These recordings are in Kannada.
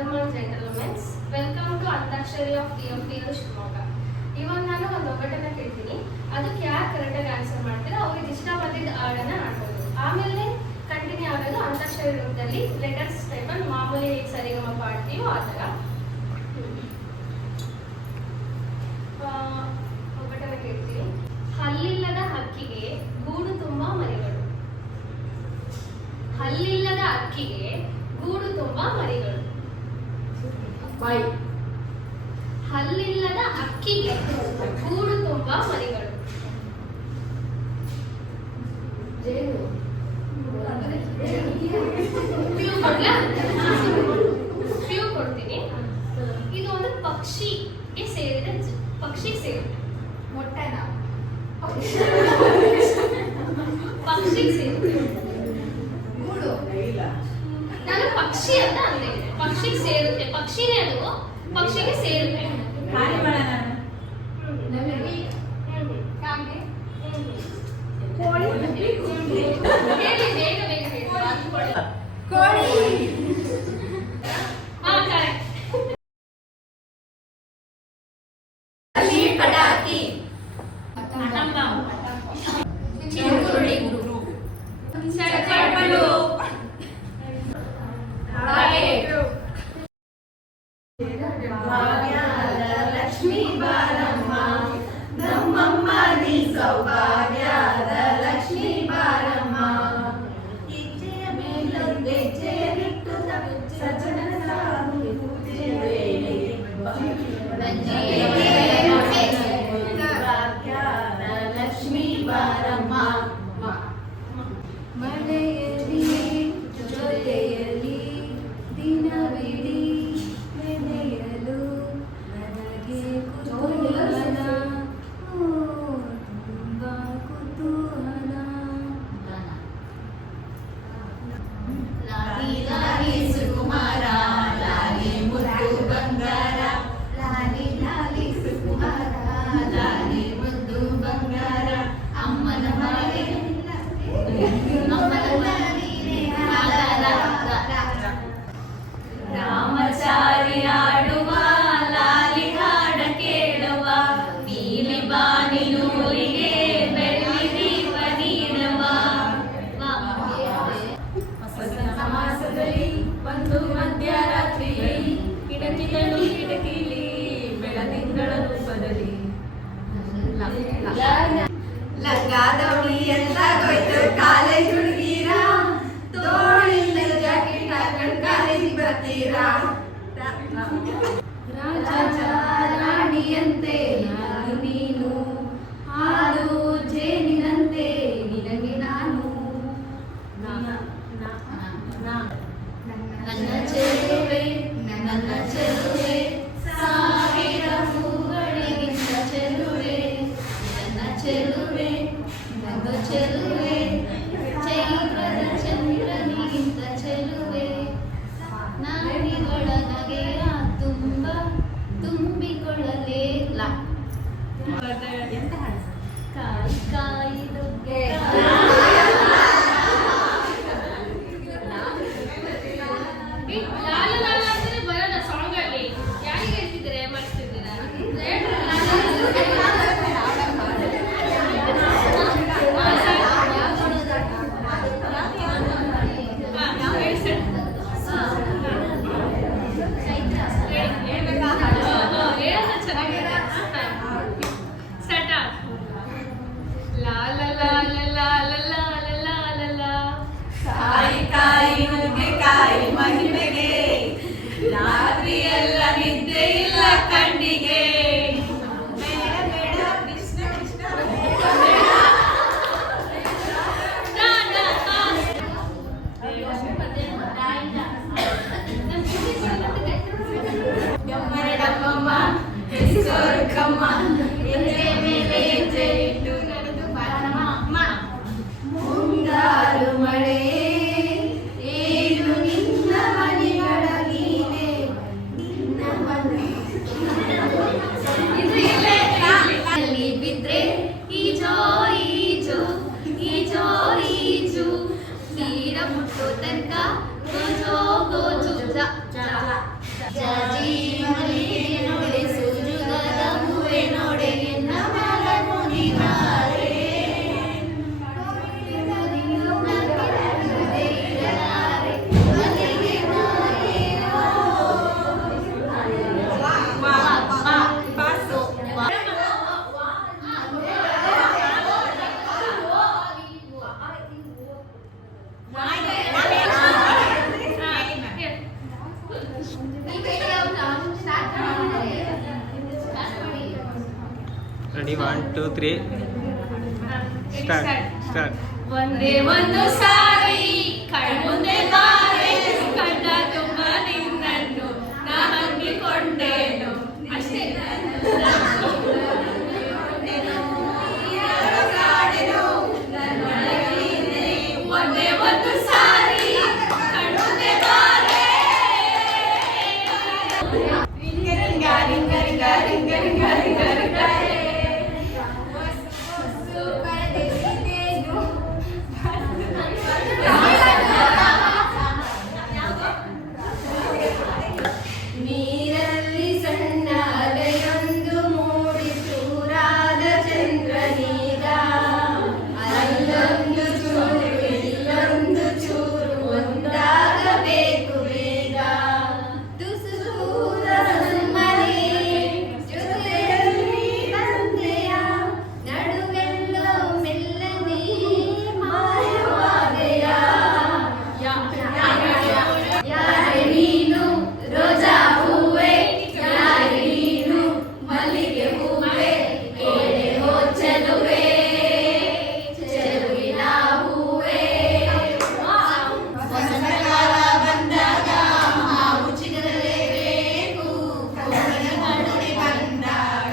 Gentlemen, welcome to Antakshari of TFPL Shivamogga. ಇವಾಗ ನಾನು ಒಂದು ಒಗಟನ್ನ ಕೇಳ್ತೀನಿ, ಅದಕ್ಕೆ ಯಾರು ಕರೆಕ್ಟಾಗಿ ಆನ್ಸರ್ ಮಾಡ್ತೀರಾ ಅವ್ರಿಗೆ ಇಷ್ಟ ಬಂದಿದ್ದ ಹಾಡನ್ನ ಆಡ್ಬೋದು. ಆಮೇಲೆ ಕಂಟಿನ್ಯೂ ಆಗೋದು ಅಂತಾಕ್ಷರಿ ರೂಪದಲ್ಲಿ ಲೆಟರ್ಸ್ ಟೈಪಲ್ಲಿ ಮಾಮೂಲಿ ಸರಿಗಮ ಪಾಡ್ತೀವೋ ಆ ಥರ. ಒಗಟನ್ನ ಕೇಳ್ತೀನಿ. ಹಲ್ಲಿಲ್ಲದ ಹಕ್ಕಿಗೆ ಗೂಡು ತುಂಬ ಮರಿಗಳು. ಹಲ್ಲಿಲ್ಲದ ಹಕ್ಕಿಗೆ ಗೂಡು ತುಂಬ ಮರಿಗಳು. ಹಲ್ಲಿಲ್ಲದ ಅಕ್ಕಿಗೆ ಗೂಡು ತುಂಬ ಮರಿಗಳು. ಫ್ಯೂ ಕೊಡ್ತೀನಿ. ಇದು ಒಂದು ಪಕ್ಷಿಗೆ ಸೇರಿದ ಪಕ್ಷಿಗೆ ಸೇರಿದ ಮೊಟ್ಟೆನ ಪಕ್ಷಿಗೆ ಸೇರಿದ ನಾನು ಪಕ್ಷಿ ಅಂತ ಅಂದೆ. ಪಕ್ಷಿಗೆ ಸೇರುತ್ತೆ, ಪಕ್ಷಿನೇ ಅದು, ಪಕ್ಷಿಗೆ ಸೇರುತ್ತೆ. ಲಕ್ಷ್ಮೀ ಬಾರಮ್ಮ ನಮ್ಮಮ್ಮ ನೀ ಸೌಭಾಗ್ಯದ ಲಕ್ಷ್ಮೀ ಬಾರಮ್ಮ. ಹೆಜ್ಜೆಯ ಮೇಲೊಂದು ಹೆಜ್ಜೆಯನ್ನಿಟ್ಟು ಸಜ್ಜನನ ಸಾಧು ಪೂಜೆಯ ವೇಳೆಗೆ ಭಾಗ್ಯದ ಲಕ್ಷ್ಮೀ ಬಾರಮ್ಮ. ಮಳೆಯಲ್ಲಿ ಜೊತೆಯಲ್ಲಿ ದಿನವಿಡೀ ನೆನೆಯಲು ನನಗೆ ಕುತೂಹಲ, ತುಂಬ ಕುತೂಹಲ. ಲಾಲಿ ಲಾಲಿ ಸುಕುಮಾರ ಲಾಲಿ ಮುದ್ದು ಬಂಗಾರ, ಲಾಲಿ ಲಾಲಿ ಸುಕುಮಾರ ಲಾಲಿ ಮುದ್ದು ಬಂಗಾರ. ಅಮ್ಮನ ಮನೆ ರಾಮಚಾರಿ ಆಡುವ ಲಾಲಿ ಹಾಡ ಕೇಳುವ, ನೀಲಿ ಬಾನಿಲೂರಿಗೆ ಬೆಳ್ಳಿ ದೀಪ ನೀಡುವ. ವಸಂತ ಮಾಸದಲ್ಲಿ ಒಂದು ಮಧ್ಯರಾತ್ರಿಯಲ್ಲಿ ಕಿಟಕಿಗಳು ಕಿಟಕಿಲಿ ಬೆಳದಿಂಗಳ ರೂಪದಲ್ಲಿ ಲಂಗಾದವಳಿ ಎಂದಾಗೋಯ್ತು ಕಾಲೇಜ್ ಹುಡುಗೀರ, ತೋಳಿಲ್ಲದ ಜಾಕೆಟ್ ಹಾಕೊಂಡು ಕಾಲೇಜಿಗೆ ಬರ್ತೀರಾ. ರಾಜ ರಾಣಿಯಂತೆ ನಾನು ನೀನು, ಹಾಲು ಜೇನಿನಂತೆ ನಿನಗೆ ನಾನು. ನನ್ನ ಚೆಲುವೆ ನನ್ನ ಚೆಲುವೆ ಸಾವಿರ ಹೂಗಳಿಗಿಂತ ಚೆಲುವೆ, ನನ್ನ ಚೆಲುವೆ ನನ್ನ ಚೆಲುವೆ ಚೈತ್ರದ ಚಂದ್ರನಿಗಿಂತ ಚೆಲುವೆ. ನಾಡಿಗೊಳಗೆ ತುಂಬ ತುಂಬಿಕೊಳ್ಳಲೇ ಕಾಯಿ ಕಾಯಿದು ಬರೋದ ಸಾಂಗ್ ಅಲ್ಲಿ ಯಾರಿಗೆ ಹೇಳ್ತಿದ್ದೀರಾ ಮಾಡ್ತಿದ್ದೀರಾ? ಕಾಯಿ ನುಗ್ಗೆಕಾಯಿ ಮಹಿಮೆಗೆ ರಾತ್ರಿ ಎಲ್ಲ ನಿದ್ದೆ ಇಲ್ಲ ಕಣ್ಣಿಗೆ. ಮುಂಗಾರು ಮಳೆ ಏನು ನಿನ್ನ ಮನೆಗಳ ನೀನೆ, ನಿನ್ನ ಮನೆ ಅಲ್ಲಿ ಬಿದ್ರೆ ಈಜೋ ಈಜು ಈಜೋ ಈಜು, ತೀರ ಮುಟ್ಟೋ ತನಕ ಗೋಜೋ ಗೋಜು. Ready 1 2 3 start. ಒಂದೇ ಒಂದು ಸಾರಿ ಕಣ್ಮುಂದೆ ಬಾರೆ ಕಣ್ಣ ತುಂಬ ನಿನ್ನನ್ನು ನಾ ನಂಬಿಕೊಂಡೇನು ಅಷ್ಟೇ. ಒಂದೇ ಒಂದು ಸಾರಿ ಕಣ್ಮುಂದೆ ಬಾರೆ ring a ring a ring a ring a ring a ring a ring a ring a ನೀರಲ್ಲಿ ಸಣ್ಣ ಅಲೆಯೊಂದು ಮೂಡಿ ಚೂರಾದ ಚಂದ್ರನೀಗ ಅಲ್ಲೊಂದು ಚೂರು ಇಲ್ಲೊಂದು ಚೂರು ಒಂದಾಗಬೇಕು ಬೇಗ ತುಸು ದೂರ ಸುಮ್ಮನೆ ಜೊತೆಯಲ್ಲಿ ಬಂದೆಯ ನಡುವೆಲ್ಲೋ ಮೆಲ್ಲನೆ ಮಾಯವಾದೆಯ ಯಾರೇ ನೀನು ರೋಜಾ ಹೂವೆ ಯಾರೇ ನೀನು ಮಲ್ಲಿಗೆ ಹೂವೆ ಕೇಳೆ ಹೋ ಚೆಲುವೆ ಚೆಲುವಿನ ಹೂವೆ ವಸಂತಕಾಲ ಬಂದಾಗ ಹಾವು ಚಿಗುರಲೇಬೇಕು ಕೋಗಿಲ ಹಾಡುನೆ ಬಂದಾಗ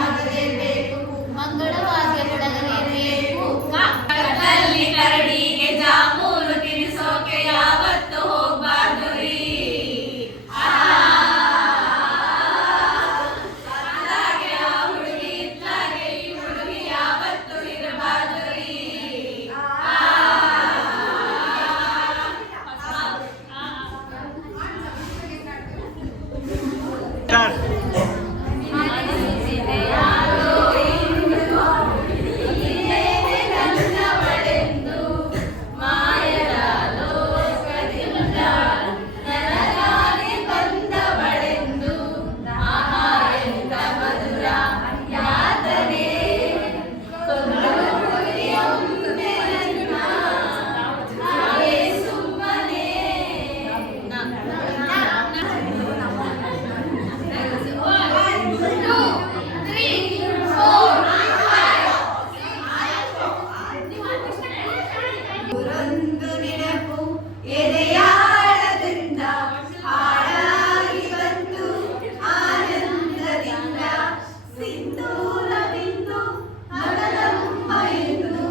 ಆಗಲೇಬೇಕು ಮಂಗಳವಾದ್ಯಗಳಲೇಬೇಕು ಕತ್ತಲ್ಲಿ ಕರಡಿಗೆ ಜಾಮೂನು ತಿನಿಸೋಕೆ ಯಾವತ್ತು ಹೋಗ್ಬಾರ್ದು ರೀ ಅದಾಗೆ ಆ ಹುಡುಗಿ ಇದ್ದಾಗೆ ಈ ಹುಡುಗಿ ಯಾವತ್ತು ಇರಬಾರ್ದು ರೀ ಸ್ಟಾರ್ಟ್. ನನ್ನವಳೆಂದು ಮಾಯದ ಲೋಕದಿಂದ ನನಗಾಗಿ ಬಂದವಳೆಂದು ಆಹಾ ಎಂತ ಮಧುರ ಯಾತನೆ ಕೊಂದೊಮ್ಮೆ ನನ್ನ ಹಾಗೆ ಸುಮ್ಮನೆ ಒಂದು ನೆನಪು ಎದೆಯಾಳದಿಂದ ಹಾಡಾಗಿ ಬಂತು ಆನಂದದಿಂದ ಸಿಂಧೂರ ಬಿಂದು ಮಗನಮ್ಮ ಎಂದು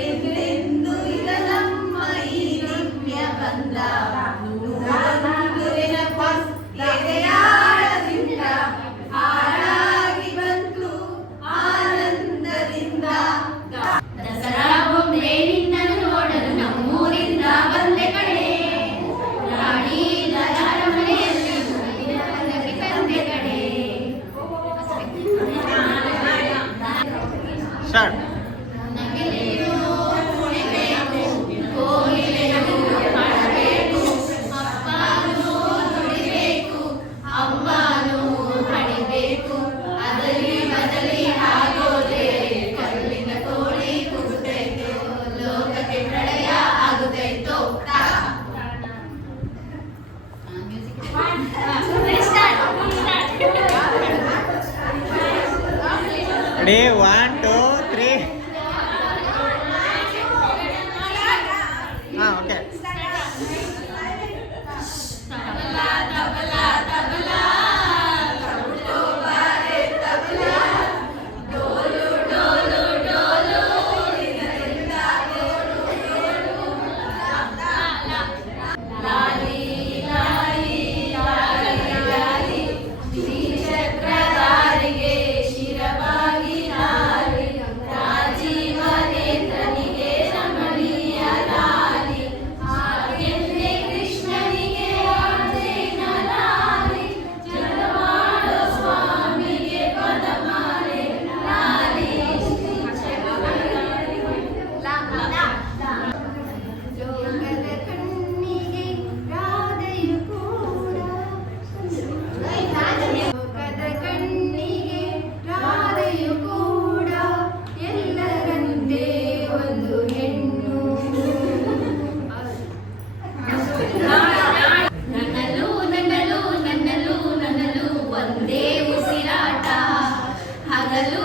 ಎಂದೆಂದು ಇರಲಮ್ಮ ಈ ದಿವ್ಯ ಬಂದ ನೂರೊಂದು ನೆನಪು ಎದೆಯಾಳದಿಂದ ಹಾಡಾಗಿ ಬಂತು ಆನಂದದಿಂದ ದಸರಾ ಬೊಂಬೆ ನಿನ್ನನ್ನು ನೋಡಲು ನಮ್ಮೂರಿಂದ ಬಂದೆ ಕಡೆ ರಾಣಿ ಅರಮನೆಯಲ್ಲಿ ಪಲ್ಲಕ್ಕಿ ತಂದೆ ಕಡೆ ಸ್ಟಾರ್ಟ್. ನವಿಲೆಯು ಕುಣಿಬೇಕು ಕೋಗಿಲೆಯು ಹಾಡಬೇಕು ಅಪ್ಪನೂ ನುಡಿಬೇಕು ಅಮ್ಮನೂ ಹಣಿಬೇಕು ಅದಲಿ ಬದಲಿ ಆಗೋದೆ ಕಲ್ಲಿನ ಕೋಳಿ ಕುಗುತ್ತೈತೋ ಲೋಕಕ್ಕೆ ಪ್ರಳಯ ಆಗುತ್ತೈತೋ ರೆಡಿ 1 2 3 ಓಕೆ. ತಬಲಾ ತಬಲಾ ತಬಲಾ ತಬಲೋ ಬಾರೆ ತಬಲಾ ಡೋಲು ಡೋಲು ಡೋಲು ಇದರಿಂದ ಡೋಲು ಡೋಲು ಲಾಲಿ ಲಾಲಿ ಲಾಲಿ ಲಾಲಿ ಶ್ರೀಚಕ್ರಧಾರಿಗೆ ಶಿರವಾಗಿ ಲಾಲಿ ರಾಜೀವ ನೇತ್ರನಿಗೆ ರಮಣೀಯ ಲಾಲಿ ಹಾಗೆನ್ನೆ ಕೃಷ್ಣನಿಗೆ ಆರ್ಜೇನ ಲಾಲಿ ಜಲವಾಡ ಸ್ವಾಮಿಗೆ ಪದಮಾಲೆ ಲಾಲಿ ಜೋಗದ ಕಣ್ಣಿಗೆ ರಾಧೆಯು ಕೂಡ ಜೋಗದ ಕಣ್ಣಿಗೆ ರಾಧೆಯು ಕೂಡ ಎಲ್ಲರಂತೆ ಒಂದು ಹೆಣ್ಣು ನನ್ನಲು ನನ್ನಲು ನನ್ನಲು ನನ್ನಲು ಒಂದೇ ಉಸಿರಾಟ ಹಗಲು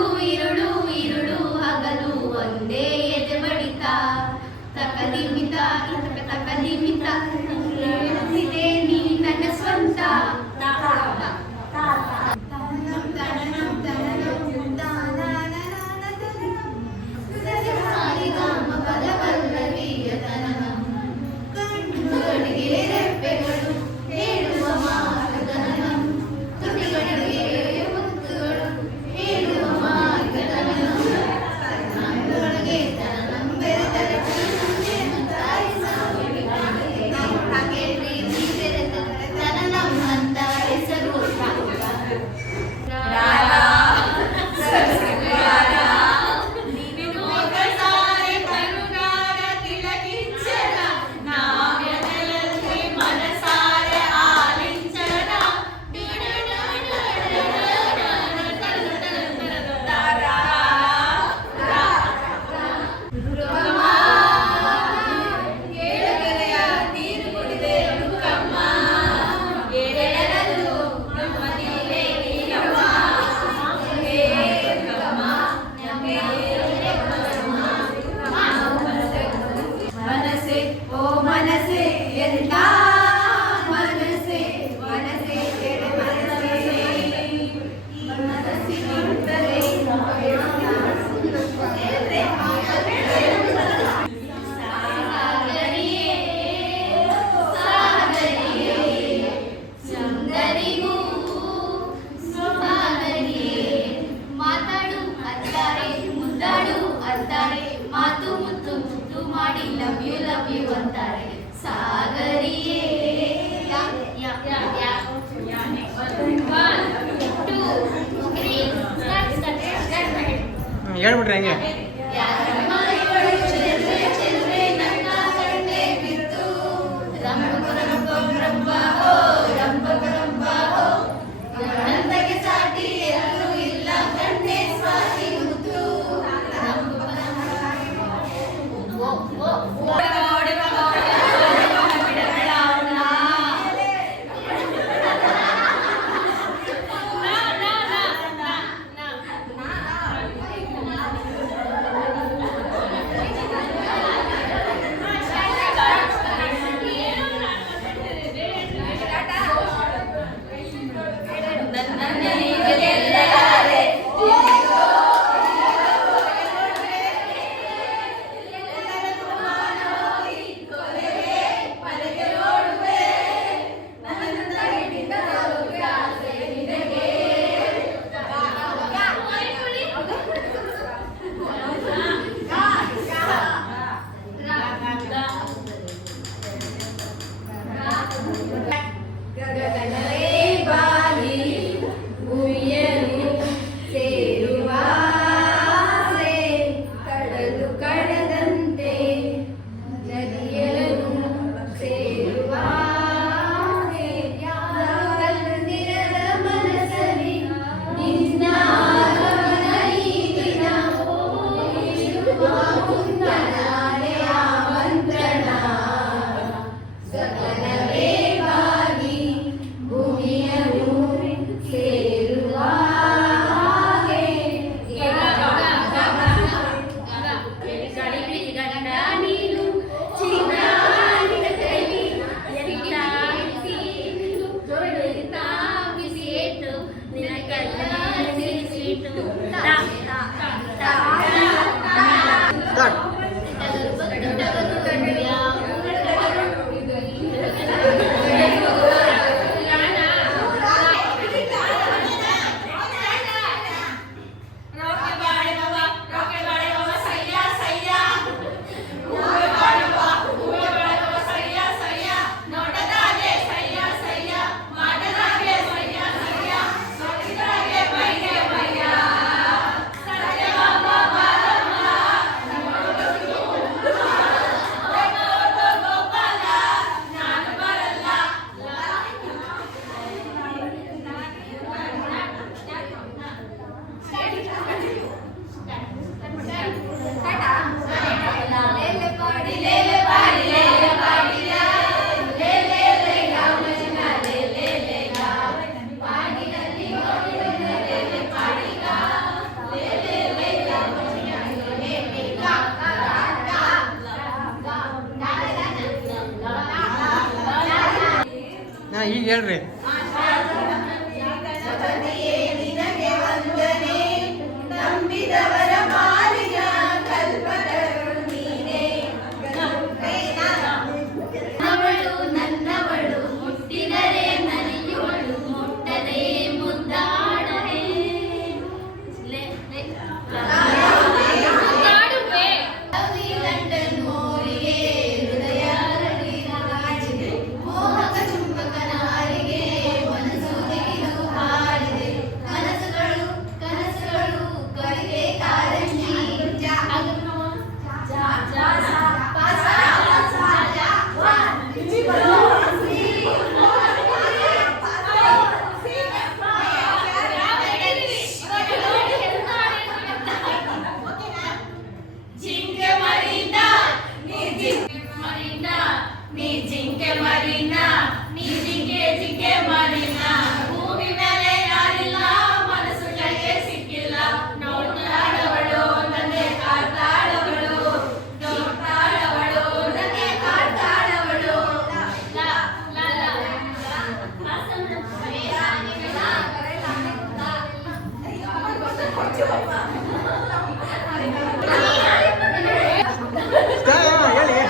ಹೇಳ್ಬಿಟ್ರಿ ಹಂಗೆ ಈಗ ಹೇಳ್ರಿ ಹೇಳಿ